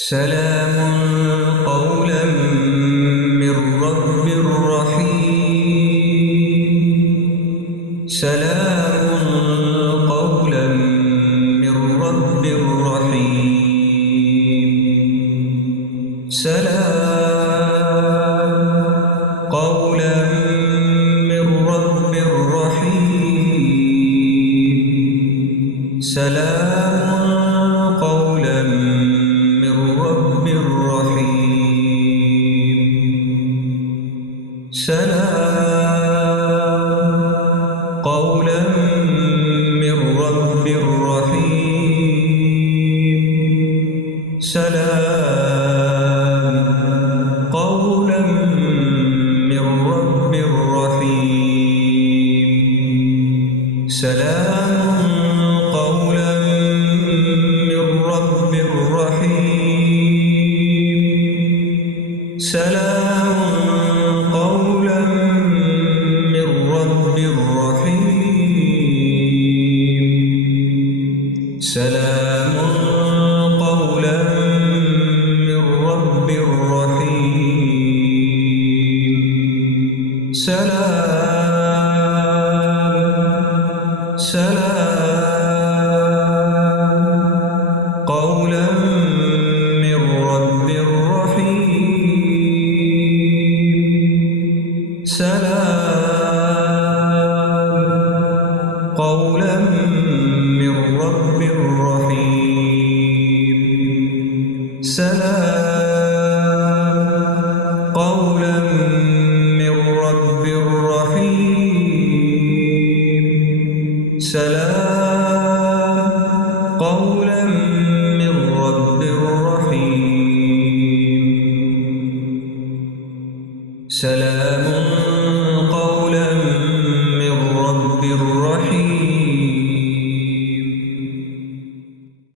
سلام قولا من رب رحيم. سلام قولا من رب رحيم. سلام قولا من رب رحيم. سلام قولا من رب رحيم. سلام قولا من رب رحيم. سلام قولا من رب رحيم. سلام قولا من رب رحيم. سلام قولا من رب رحيم. سلام قولا من رب رحيم. سلام قولا من رب رحيم. سلام قولا من رب رحيم. سلام قولا من رب رحيم. سلام قولا من رب رحيم. سلام قولا من رب رحيم.